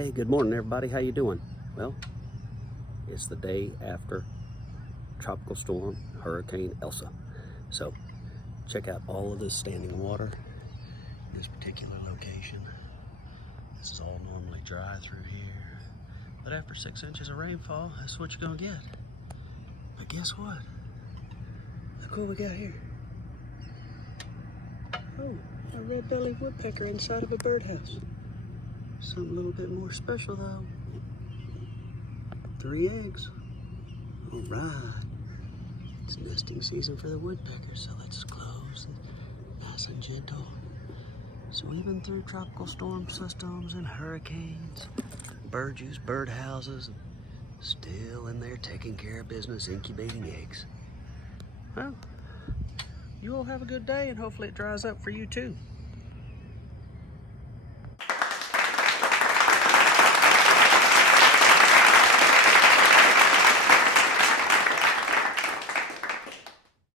Hey, good morning everybody. How you doing? Well, it's the day after Tropical Storm Hurricane Elsa. So check out all of this standing water in this particular location. This is all normally dry through here. But after 6 inches of rainfall, that's what you're gonna get. But guess what? Look what we got here. Oh, a red-bellied woodpecker inside of a birdhouse. Something a little bit more special though. 3 eggs. All right. It's nesting season for the woodpecker, so let's close it nice and gentle. So even through tropical storm systems and hurricanes, birdhouses, still in there taking care of business, incubating eggs. Well, you all have a good day and hopefully it dries up for you too.